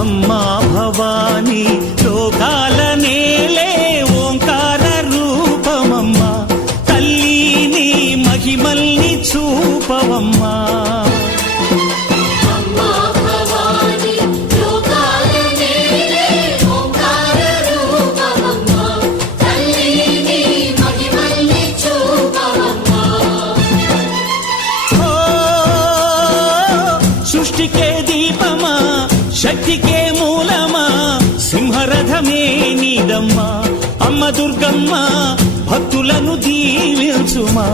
అమ్మా భవానీ లోకాల నేలే ఓంకార రూపమమ్మా, తల్లి నీ మహిమల్ని చూపవమ్మా. సృష్టికే దీపమా, శక్తికే మూలమా, సింహరథమే నీదమ్మా. అమ్మ దుర్గమ్మ భక్తులను దీవించుమా.